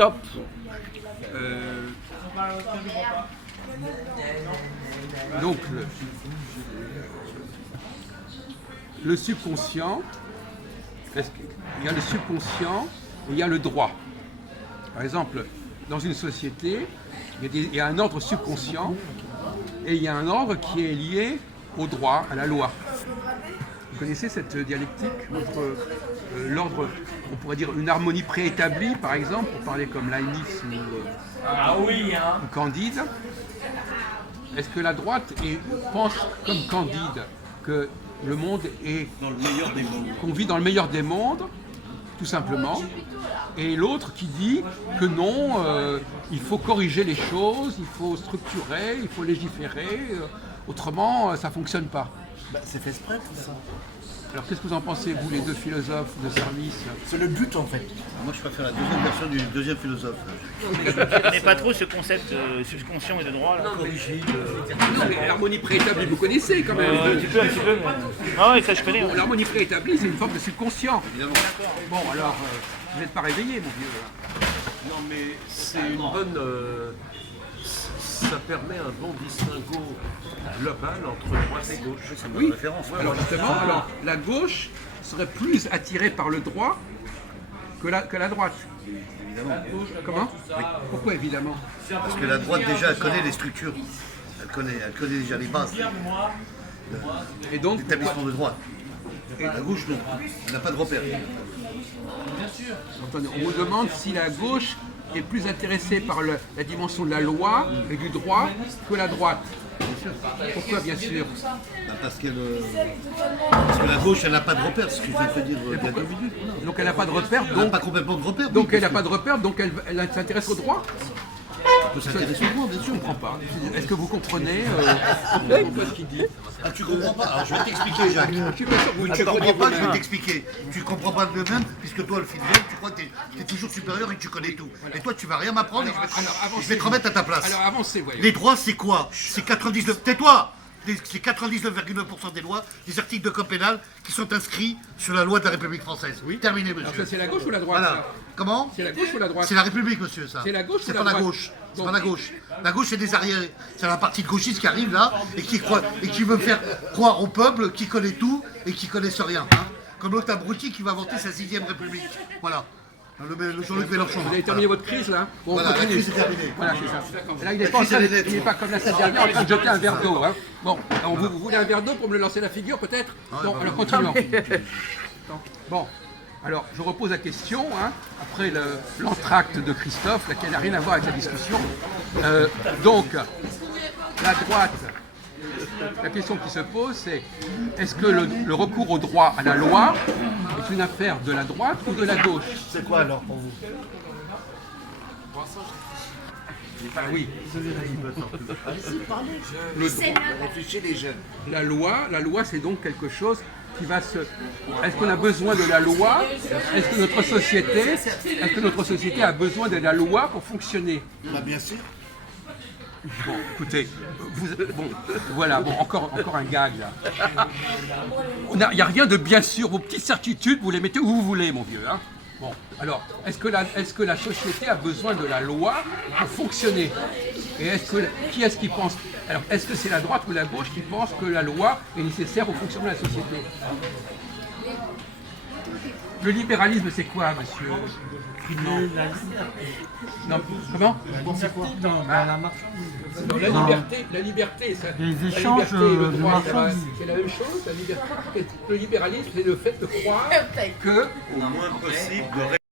Stop. Donc, le subconscient, il y a le subconscient et il y a le droit. Par exemple, dans une société, il y a un ordre subconscient et il y a un ordre qui est lié au droit, à la loi. Vous connaissez cette dialectique entre l'ordre, on pourrait dire une harmonie préétablie, par exemple, pour parler comme Leibniz ou Candide. Est-ce que la droite pense comme Candide que le monde est Dans le meilleur des mondes. qu'on vit dans le meilleur des mondes, tout simplement, et l'autre qui dit que non, il faut corriger les choses, il faut structurer, il faut légiférer, autrement ça ne fonctionne pas. Bah, c'est fait exprès tout ça. Alors qu'est-ce que vous en pensez, vous les deux philosophes de service? C'est le but en fait. Moi, je préfère la deuxième version du deuxième philosophe. Je ne connais pas trop ce concept de subconscient et de droit. Là. Non, mais l'harmonie préétablie, vous connaissez quand même. Un petit peu, mais... Ah oui, ça je connais. Bon, l'harmonie préétablie, c'est une forme de subconscient. Évidemment. Bon, alors, vous n'êtes pas réveillé, mon vieux. Non, mais c'est une bonne. Ça permet un bon distinguo global entre droite et gauche. C'est une bonne référence. Alors justement, la gauche serait plus attirée par le droit que la droite. Évidemment. Comment? Oui. Pourquoi évidemment? Parce que la droite, déjà, elle connaît les structures. Elle connaît déjà les bases. Et donc, L'établissement de droit. Et la gauche, non. Elle n'a pas de repère. attendez, on vous demande si la gauche est plus intéressée par la dimension de la loi et du droit que la droite. Pourquoi, bien sûr? Parce que la gauche, elle n'a pas de repère, ce que je viens de te dire il y a 2 minutes. Donc elle n'a pas de repère, Elle n'a donc, pas complètement de repère. donc elle n'a pas de repère, donc elle s'intéresse au droit? Elle peut s'intéresser au droit, bien sûr. Je ne comprends pas. Est-ce que vous comprenez ce qu'il dit? Ah, tu comprends pas? Alors, je vais t'expliquer, Jacques. Je suis pas sûr que vous Tu le comprends pas, je vais vous-même. t'expliquer. Tu comprends pas de même, puisque toi, le feedback, tu crois que tu es toujours supérieur et que tu connais tout. Et toi, tu vas rien m'apprendre et je vais te remettre à ta place. Alors avancez, voyons. Les droits, c'est quoi? C'est 99... Tais-toi! C'est 99,9% des lois, des articles de code pénal qui sont inscrits sur la loi de la République française. Oui. Terminé, Alors ça, monsieur. c'est la gauche ou la droite? Voilà. ça Comment? C'est la gauche ou la droite? C'est la République, monsieur, ça. C'est la gauche ou C'est la pas la droite? gauche. C'est Donc- pas la gauche. La gauche, c'est des arriérés. C'est la partie de gauchiste qui arrive là et qui veut faire croire au peuple qui connaît tout et qui connaissent rien. Hein. Comme l'autre abruti qui va inventer sa 6ème République. Voilà. Le Jean-Luc Mélenchon. Vous avez terminé votre crise là? Bon, Voilà, on continue. la crise est terminée. Voilà, c'est ça. Là, il n'est La pas, crise, elle est nette. il n'est pas comme la semaine dernière en train de jeter un verre d'eau. Hein. Bon, alors, vous voulez un verre d'eau pour me le lancer la figure peut-être? Bon, alors continuons. Bon, alors je repose la question, hein, après l'entracte de Christophe, là, qui n'a rien à voir avec la discussion. Donc, la droite, la question qui se pose, c'est est-ce que le recours au droit à la loi est une affaire de la droite ou de la gauche? C'est quoi alors pour vous? Ah oui, Réfléchissez les jeunes. la loi c'est donc quelque chose qui va se... Est-ce qu'on a besoin de la loi? Est-ce que notre société a besoin de la loi pour fonctionner? Bah bien sûr. Bon, écoutez, bon, voilà, bon, encore un gag là. Il n'y a rien de bien sûr, vos petites certitudes, vous les mettez où vous voulez, mon vieux. Hein. Bon, alors, est-ce que la société a besoin de la loi pour fonctionner? Et qui est-ce qui pense? Alors, est-ce que c'est la droite ou la gauche qui pense que la loi est nécessaire au fonctionnement de la société? Le libéralisme, c'est quoi, monsieur? Non, comment? Non, la marchandise. Non, la liberté, ça, Les la échanges liberté et le de droit, marchandises. c'est la même chose. La liberté, le libéralisme, c'est le fait de croire que Au moins possible de